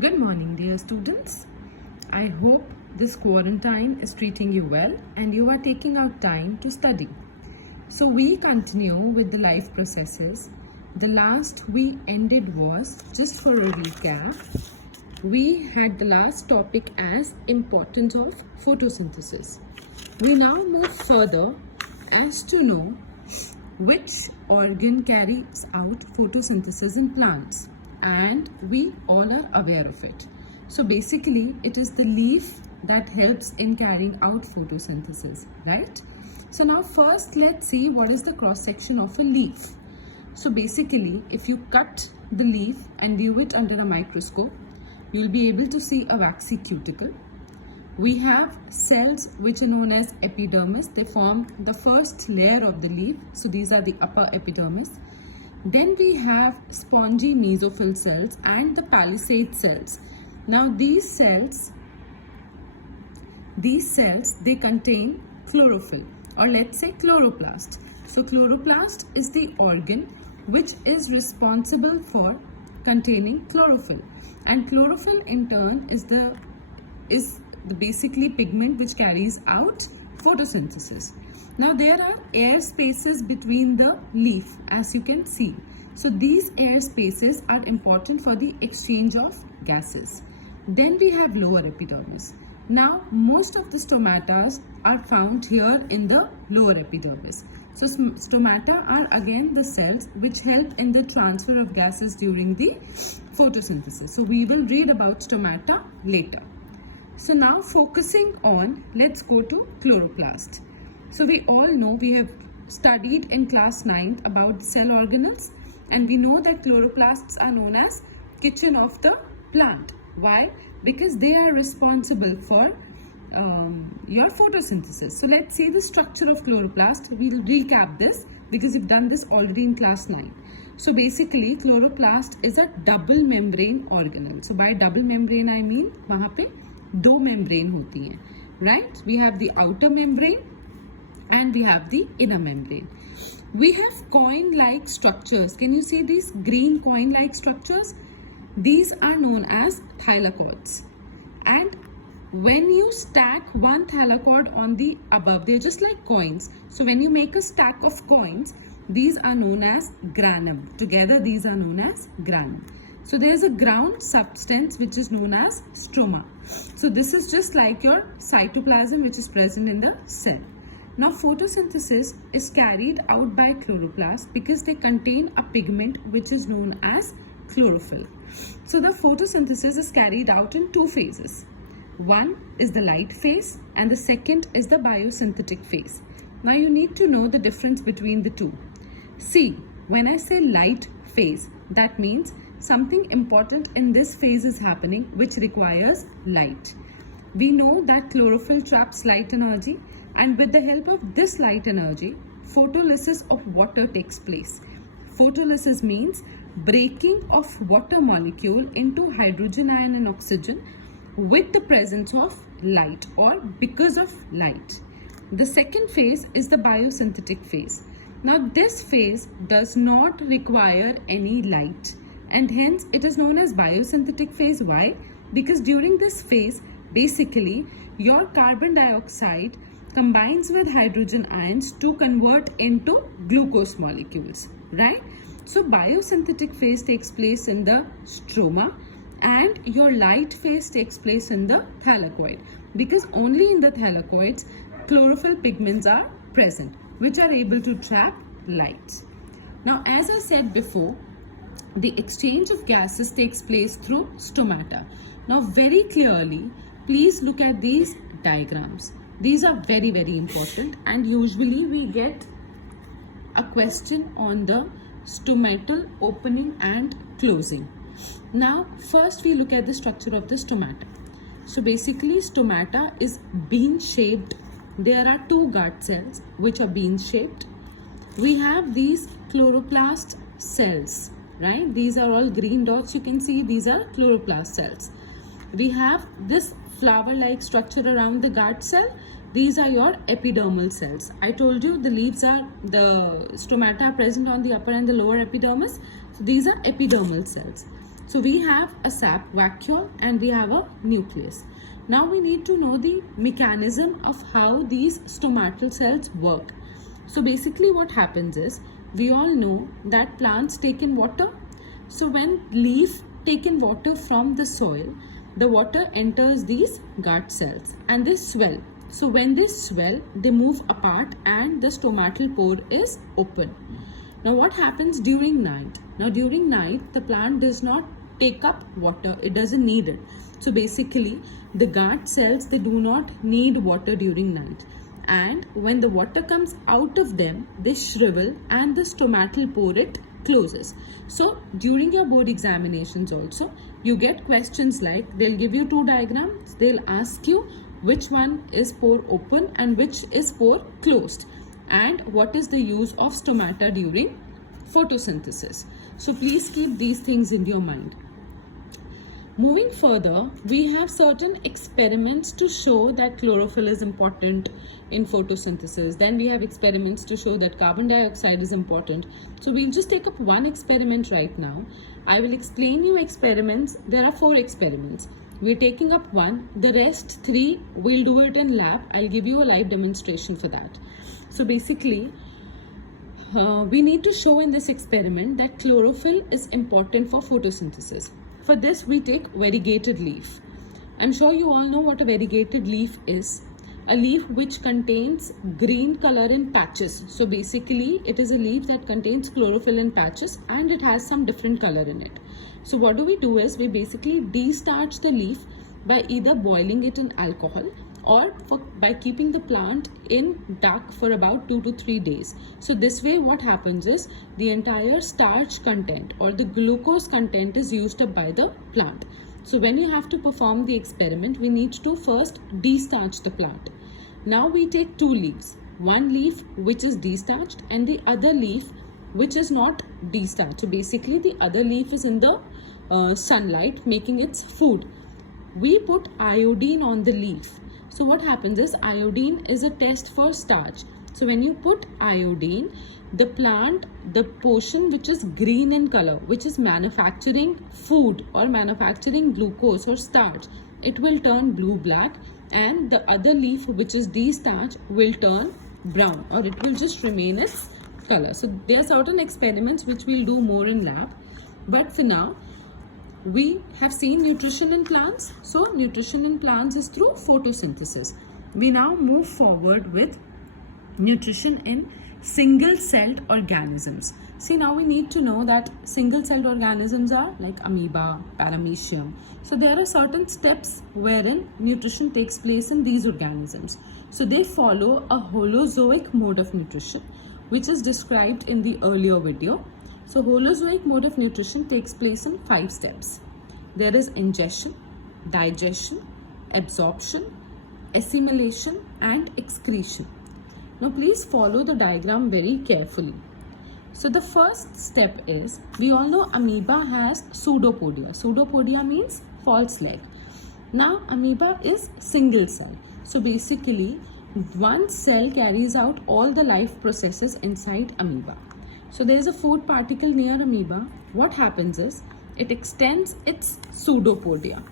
Good morning, dear students. I hope this quarantine is treating you well and you are taking out time to study. So we continue with the life processes. The last we ended was, just for a recap, we had the last topic as importance of photosynthesis. We now move further as to know which organ carries out photosynthesis in plants, and we all are aware of it. So basically it is the leaf that helps in carrying out photosynthesis, right? So now first let's see what is the cross section of a leaf. So basically if you cut the leaf and view it under a microscope, you'll be able to see a waxy cuticle. We have cells which are known as epidermis. They form the first layer of the leaf. So these are the upper epidermis. Then we have spongy mesophyll cells and the palisade cells. Now these cells, they contain chlorophyll, or let's say chloroplast. So chloroplast is the organ which is responsible for containing chlorophyll, and chlorophyll in turn is the basically pigment which carries out photosynthesis. Now there are air spaces between the leaf, as you can see. So these air spaces are important for the exchange of gases. Then we have lower epidermis. Now most of the stomata are found here in the lower epidermis. So stomata are again the cells which help in the transfer of gases during the photosynthesis. So we will read about stomata later. So now focusing on, let's go to chloroplast. So we all know, we have studied in class 9 about cell organelles, and we know that chloroplasts are known as kitchen of the plant. Why? Because they are responsible for your photosynthesis. So let's see the structure of chloroplast. We'll recap this because we've done this already in class 9. So basically chloroplast is a double membrane organelle. So by double membrane I mean वहाँ पे दो membrane होती हैं, right? We have the outer membrane and we have the inner membrane. We have coin-like structures. Can you see these green coin-like structures? These are known as thylakoids. And when you stack one thylakoid on the above, they're just like coins. So when you make a stack of coins, these are known as granum. Together these are known as granum. So there's a ground substance which is known as stroma. So this is just like your cytoplasm which is present in the cell. Now photosynthesis is carried out by chloroplasts because they contain a pigment which is known as chlorophyll. So the photosynthesis is carried out in two phases. One is the light phase and the second is the biosynthetic phase. Now you need to know the difference between the two. See, when I say light phase, that means something important in this phase is happening which requires light. We know that chlorophyll traps light energy, and with the help of this light energy, photolysis of water takes place. Photolysis means breaking of water molecule into hydrogen ion and oxygen with the presence of light or because of light. The second phase is the biosynthetic phase. Now this phase does not require any light, and hence it is known as biosynthetic phase. Why? Because during this phase, basically your carbon dioxide combines with hydrogen ions to convert into glucose molecules, right? So biosynthetic phase takes place in the stroma and your light phase takes place in the thylakoid, because only in the thylakoids chlorophyll pigments are present which are able to trap light. Now as I said before, the exchange of gases takes place through stomata. Now very clearly, please look at these diagrams. These are very, very important, and usually we get a question on the stomatal opening and closing. Now first we look at the structure of the stomata. So basically stomata is bean shaped. There are two guard cells which are bean shaped. We have these chloroplast cells, right? These are all green dots. You can see these are chloroplast cells. We have this flower-like structure around the guard cell. These are your epidermal cells. I told you the leaves are, the stomata are present on the upper and the lower epidermis. So these are epidermal cells. So we have a sap vacuole and we have a nucleus. Now we need to know the mechanism of how these stomatal cells work. So basically what happens is, we all know that plants take in water. So when leaf take in water from the soil, the water enters these gut cells and they swell. So when they swell, they move apart and the stomatal pore is open. Now what happens during night? Now during night, the plant does not take up water. It doesn't need it. So basically, the gut cells, they do not need water during night. And when the water comes out of them, they shrivel and the stomatal pore, it closes. So during your board examinations also, you get questions like, they'll give you two diagrams. They'll ask you which one is pore open and which is pore closed, and what is the use of stomata during photosynthesis. So please keep these things in your mind. Moving further, we have certain experiments to show that chlorophyll is important in photosynthesis. Then we have experiments to show that carbon dioxide is important. So we'll just take up one experiment right now. I will explain you experiments. There are 4 experiments. We're taking up one. The rest 3, we'll do it in lab. I'll give you a live demonstration for that. So basically, we need to show in this experiment that chlorophyll is important for photosynthesis. For this, we take variegated leaf. I'm sure you all know what a variegated leaf is. A leaf which contains green color in patches. So basically, it is a leaf that contains chlorophyll in patches and it has some different color in it. So what do? Is we basically destarch the leaf by either boiling it in alcohol or by keeping the plant in duck for about 2 to 3 days. So this way what happens is, the entire starch content or the glucose content is used up by the plant. So when you have to perform the experiment, we need to first destarch the plant. Now we take 2 leaves, one leaf which is destarched and the other leaf which is not destarched. So basically the other leaf is in the sunlight making its food. We put iodine on the leaf. So what happens is, iodine is a test for starch. So when you put iodine, the plant, the portion which is green in color, which is manufacturing food or manufacturing glucose or starch, it will turn blue-black, and the other leaf which is destarched will turn brown, or it will just remain its color. So there are certain experiments which we'll do more in lab, but for now, we have seen nutrition in plants. So nutrition in plants is through photosynthesis. We now move forward with nutrition in single-celled organisms. See, now we need to know that single-celled organisms are like amoeba, paramecium. So there are certain steps wherein nutrition takes place in these organisms. So they follow a holozoic mode of nutrition, which is described in the earlier video. So holozoic mode of nutrition takes place in 5 steps. There is ingestion, digestion, absorption, assimilation and excretion. Now please follow the diagram very carefully. So the first step is, we all know amoeba has pseudopodia. Pseudopodia means false leg. Now amoeba is single cell. So basically one cell carries out all the life processes inside amoeba. So there is a food particle near amoeba. What happens is, it extends its pseudopodia.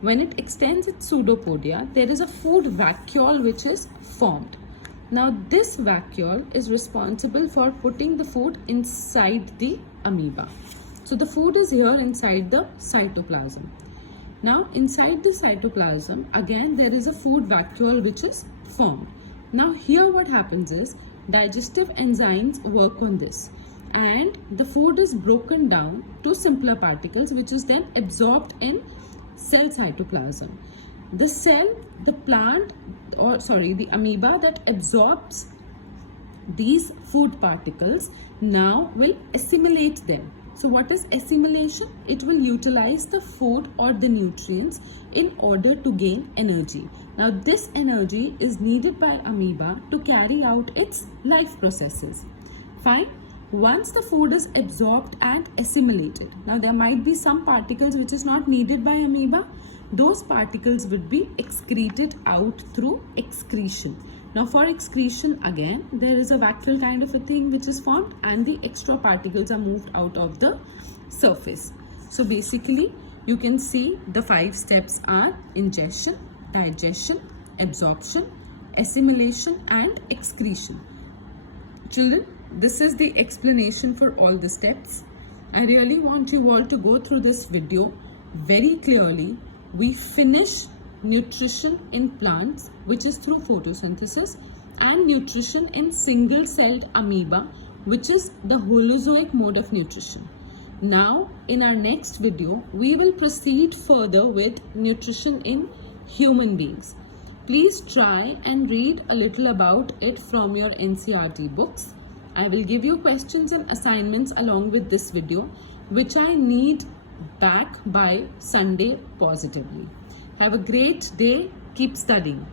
When it extends its pseudopodia, there is a food vacuole which is formed. Now this vacuole is responsible for putting the food inside the amoeba. So the food is here inside the cytoplasm. Now inside the cytoplasm, again there is a food vacuole which is formed. Now here what happens is, digestive enzymes work on this, and the food is broken down to simpler particles which is then absorbed in cell cytoplasm. The cell, the plant, the amoeba that absorbs these food particles now will assimilate them. So what is assimilation? It will utilize the food or the nutrients in order to gain energy. Now this energy is needed by amoeba to carry out its life processes. Fine. Once the food is absorbed and assimilated, now there might be some particles which is not needed by amoeba. Those particles would be excreted out through excretion. Now for excretion, again there is a vacuole kind of a thing which is formed and the extra particles are moved out of the surface. So basically, you can see the 5 steps are ingestion, digestion, absorption, assimilation and excretion. Children, this is the explanation for all the steps. I really want you all to go through this video very clearly. We finish nutrition in plants, which is through photosynthesis, and nutrition in single-celled amoeba, which is the holozoic mode of nutrition. Now, in our next video, we will proceed further with nutrition in human beings. Please try and read a little about it from your NCERT books. I will give you questions and assignments along with this video, which I need back by Sunday positively. Have a great day. Keep studying.